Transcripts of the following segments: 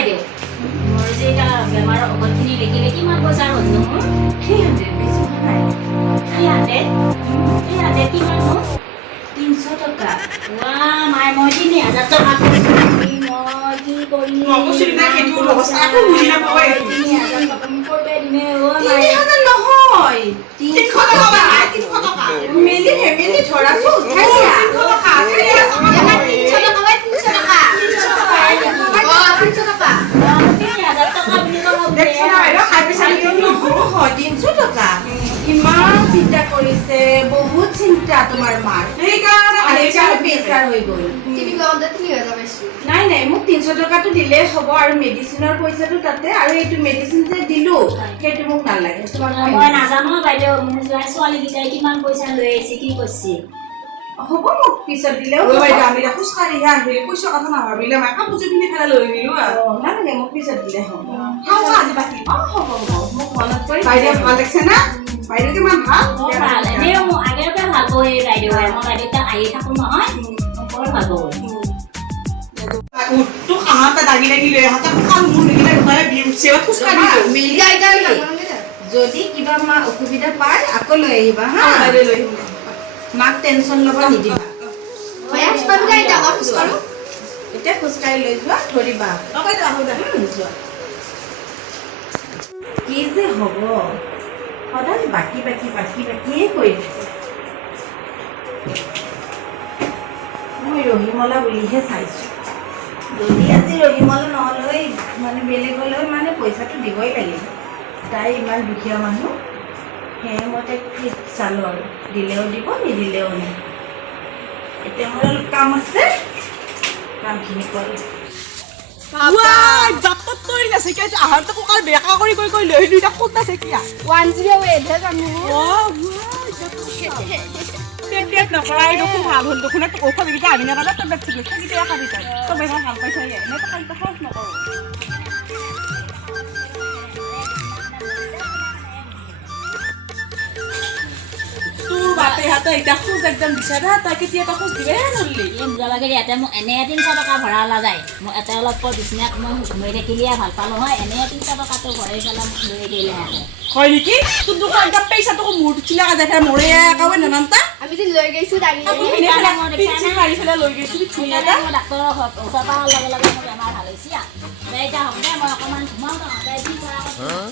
বাইদেউ মোৰ যে এটা বেমাৰৰ ঔষধখিনি লিখি কিমান বজাৰ হ'ল নো মোৰ 300 বেছি নাই 300 কিমান নো 300 টকা ৱা মাই মই 3000 টকা কৈছোঁ মই কি কৰিম নকৈছিলি না সেইটো অৱস্থা একো বুজি নাপাব 3000 টকা মোক কৰবে দিনে অ মাই 3000 নহয় 300 টকা বা 300 টকা মেলি ফেমিলি ধৰাছো উঠাই দিয়া 300 টকা 300 টকা বাই 300 টকা 300 টকা 3000 টকা বুলি ক'ব দেখছ না বাইদেউ খাই পিছা নহয় 300 টকা ইমান চিন্তা কৰিছে বহুত চিন্তা তোমাৰ মাৰ সেইকাৰণে আজিকালি প্ৰেছাৰ হৈ গ'ল তিনি ঘণ্টা 3000 পাইছো নাই নাই মোক 300 টকাটো দিলেই হ'ব আৰু মেডিচিনৰ পইচাটো তাতে আৰু এইটো মেডিচিন যে দিলো সেইটো মোক নালাগে তোমাৰ মই নাজানো বাইদেউ মোৰ ছোৱালীকেইটাই কিমান পইচা লৈ আহিছে কি কৰিছে হ'ব মোক পিছত দিলেও ও বাইদেউ আমি দেখো খোজকাঢ়িহে আহিলে পইচা কথা নাভাবিলে মই কাপোৰ পিন্ধি ফেলাই লৈ আহিলো নালাগে মোক পিছত দিলে হ'ব খাওঁ আজি বাকী হ'ব মোক মনত কৰি বাইদেউ ভাল লাগিছে না বাইদেউ কিমান ভাল বৰ ভাল এনেও মই আগেৰপৰাই ভাল পাওঁ এই বাইদেউৱে মই বাইদেউতা আহি থাকোঁ নহয় বৰ ভাল পাওঁ তো কামাতে দাগি লাগি লৈ আহা তাক কাম মোৰ নিকিলে ঘৰে বিউছে খোজকাঢ়ি মিলি যদি কিবা মা অসুবিধা পায় আকৌ লৈ আহিবা হা বাইদেউ লৈ আহিম মাক টেনচন ল'ব নিদিবা মই আজ পাবি এটা অফিস করো এতিয়া খোজকাঢ়ি লৈ যোৱা ধৰিবা বাইদেউ আহো দে যোৱা কি যে হ'ব সদায় বাকীয়ে কৰি থাকে মই ৰহিমলা বুলিহে চাইছোঁ যদি আজি ৰহিমলা নহ'লে মানে বেলেগলৈ মানে পইচাটো দিবই লাগিব তাই ইমান দুখীয়া মানুহ সেইমতে চালোঁ আৰু দিলেও দিব নিদিলেও নাই এতিয়া মোৰ অলপ কাম আছে কামখিনি কৰোঁ ওৱাই বাপত তৰি আছে কি আহাৰটো কোকাৰ বেকা কৰি লৈ আহিলো এটা ক'ত আছে কি 1 0 8 জানো টেট নকৰাই দেখোন ভাল হ'ল দেখোন তোক ঔষধ কেইটা আনি নাপালে তই বেছি বেছি কেতিয়া খাবি তই তই বেছি ভাল পাইছ এনে তো খালি খৰচ নকৰোঁ তোৰ বাপে হাতে এতিয়া খোজ একদম বিচাৰে তই কেতিয়া এটা খোজ দিবে নৰলি এই লাগে ইয়াতে মোক এনে 300 টকা ভৰালা যায় মই এটা অলপ পৰ বিচনাত মই ঘুমাই থাকিলে ভাল পালোঁ হয় এনে 300 টকাটো ভৰাই পেলাই মোক লৈ গ'লে হয় নেকি তোৰ দোকান এটা পইচা তোক মূৰ চিলা যায় মৰে একাৱে নানামতা আমি যে লৈ গৈছো দাঙি মাৰি ফেলাই লৈ গৈছিলি ধুনীয়াকে মই ডাক্তৰৰ ওচৰ পৰা লগে লগে মোৰ বেমাৰ ভাল হৈছে এতিয়া হ'ব দে মই অকণমান ঘুমাওঁ তাই যি কৰা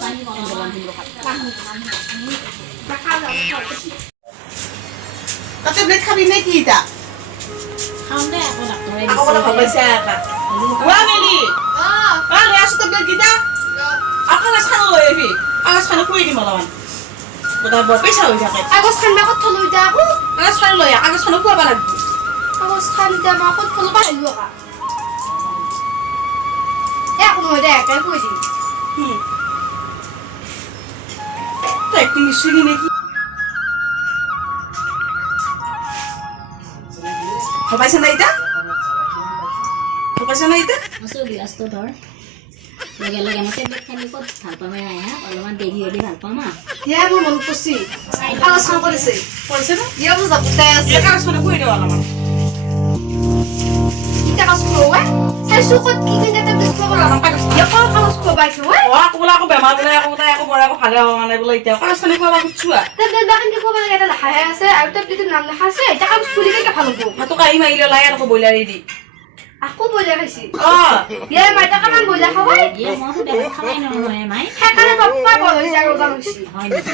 পানী তাতে ব্লেড খাবি নে কি এটা খাওঁ দে আকৌ ডাক্তৰে আকৌ বোলে ভাল পাইছে ওৱা মেলি লৈ আছো টেবলেট কেইটা আকৌ চানো লৈ আহিবি আকৌ চানো কৰি দিম অলপমান গোটাই বৰ পইচা হৈ থাকে আগস খান্দা কত থলো ইটা আকৌ আকৌ চানো লৈ আহ আকৌ চানো খুৱাব লাগিব আগস খান্দা মা কত থলো পাইলো আকা একো নহয় দে একাই কৈ দিম তই একদিন নিশ্চয়ই নেকি পাইছে না এটা পাইছে না এটা চলি আছো ধৰ লগে লগে মই টেবলেট খালি ক'ত ভাল পাম আহে অলপমান দেৰি হ'লে ভাল পাম ইয়া মোৰ মন পছি আগস খান কৰিছে কৰিছে না ইয়া মোৰ যাবতাই আছে এটা চানো কৰি দিওঁ অলপমান ইটা কাছ খোৱা চাইছো কত কি কিনে টেবলেট খাব ইয়া কল কাছ খোৱা পাইছো ঐ আকৌ বোলে আকৌ বেমাৰ বোলে আকৌ তাই আকৌ বৰ আকৌ ভালে হ'ব মানে বোলে এতিয়া আকৌ চানো খুৱাব খুচুৱা টেবলেট বাকিন কি খাব লাগে এটা লেখাহে আছে আৰু টেবলেটৰ নাম লেখা আছে এটা কাছ খুলি কেনে ভাল হ'ব তোক আহি মাৰিলে লাই আকৌ বইলাৰি দি আকৌ বজা খাইছি অ ইয়া মাইটা কামান বজা খাবই ইয়ে মই বেমাৰ খাই নহয় মাই সেইকাৰণে পাপ্পা বল হৈ যায় ৰোগা হৈছি হয় নেকি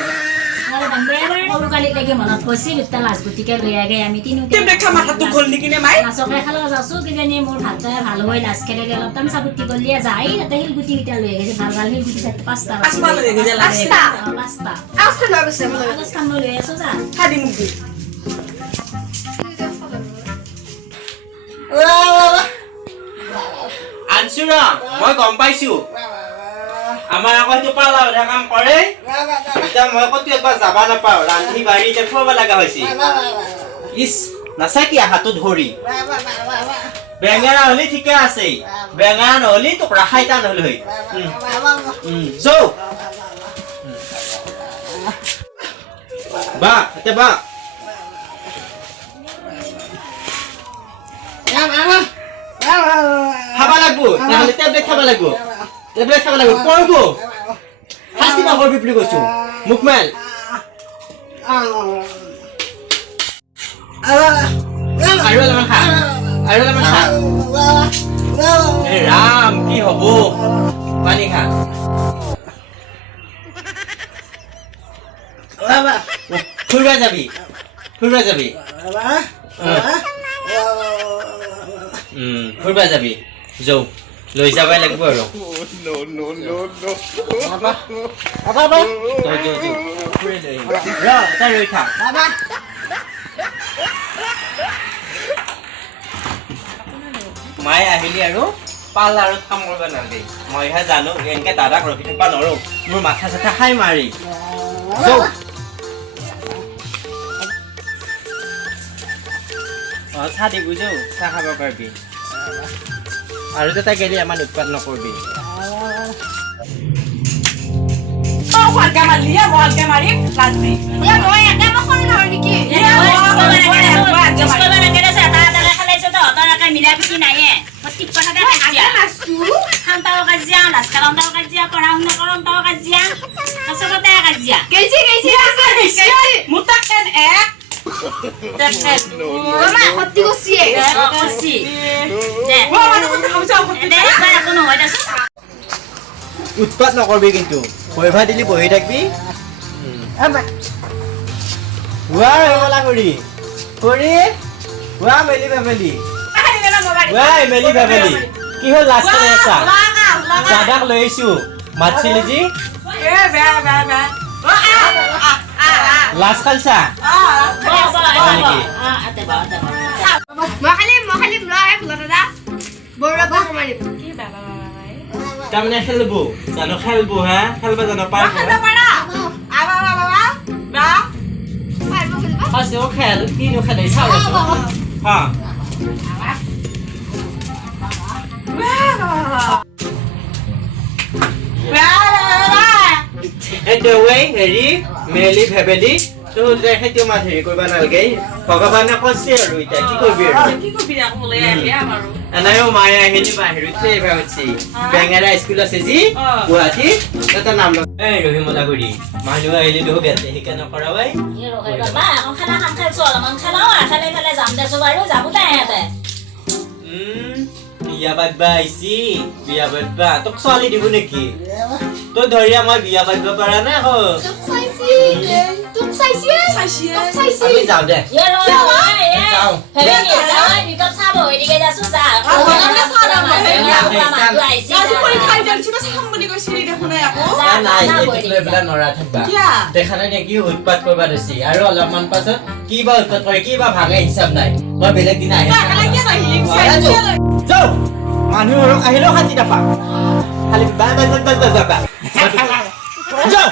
আৰু এবাৰ সৰু কালিলৈকে মনত পৰিছিল এটা লাজগুটিকে লৈ আগে আমি তিনিওটা টেবলেট খা মাথাটো গ'ল নেকি নে মাই নাচকে খালে যাছোঁ কিজানি মোৰ ভাতটোৱে ভাল হৈ লাজ খেলে অলপ টাইম চাবুটি গলিয়ে যায় তাতে শিলগুটি কেইটা লৈ আহিছে ভাল ভাল শিলগুটি 5টা পাঁচটা লৈ আহিছে, পাঁচটা? 5টা আউস্তে লৈ গৈছে মই কাগজ খান লৈ আছোঁ যা খাদি মোক দি আনছো মই গম পাইছো আমাৰ আকৌ সেইটো পালা কাম কৰে এতিয়া মই ক'তো একবাৰ যাবা নাপাওঁ ৰান্ধি বাঢ়ি এতিয়া খুৱাব লগা হৈছে ইচ নাচাকি হাতত ধৰি বেঙেনা হ'লে ঠিকে আছে বেঙেনা নহ'লে তোক ৰাখাই টান হ'ল হৈ যৌ বা এতিয়া বা খাবা লাগব নহ'লে টেবলেট খাব লাগিব পঢ়িব শাস্তি নকৰিবি বুলি কৈছো মুখ মেল আৰু অলপমান খা এ ৰাম কি হ'ব পানী খা ফুৰিব যাবি ফুৰিব যাবি যাওঁ লৈ যাবই লাগিব আৰু ৰৈ থাক মায়ে আহিলি আৰু পাৰ্লাৰত কাম কৰিব নালাগে মইহে জানো এনেকে দাদাক ৰখি থাকিব নোৱাৰো মোৰ মাথা চাথা খাই মাৰি চাহ দি বুজো চাহ খাব পাৰিবি আৰু এটা গেলি আমাৰ উৎপাত নকৰিবি ভালকে মাৰিম লাজমি মই একে মই সৰু নহয় নেকি উৎপাত নকৰিবি কিন্তু ভয় দিলি বহি থাকিবি কি হ'ল লাজ কৰি আছা দাদাক লৈ আহিছো মাতিছিলি যি লাজ খালছা তাৰমানে খেলবো জানো খেলবো হা খেলবা জানো পাৰিব খেল কিনো খেলাই চাওঁ হা হেৰি মেলি ভেবেলি সেইটো মাত হেৰি কৰিব নালাগে ভগৱানে কৈছে আৰু এতিয়া কি কৰিবি আৰু এনেও মায়ে আহিলি বাহিৰত বেঙেৰা স্কুল আছে যি গুৱাহাটীত এটা নাম এই ৰহিমলাগুৰি মানুহ আহিলি দেখো বেতে শিকা নকৰা বাই বিয়া পাতবা আহিছি বিয়া পাতবা তোক ছোৱালী দিব নেকি তই ধৰি আমাৰ বিয়া পাতিব পাৰা নাই আকৌ আমি যাওঁ দে দেখা নাই নেকি উৎপাত কৰিব দিছি আৰু অলপমান পাছত কি বা উৎপাত কৰে কি বা ভাঙে হিচাপ নাই মই বেলেগ দিন আহি যাওঁ মানুহ আহিলেও শান্তি নাপা খালি যাওঁ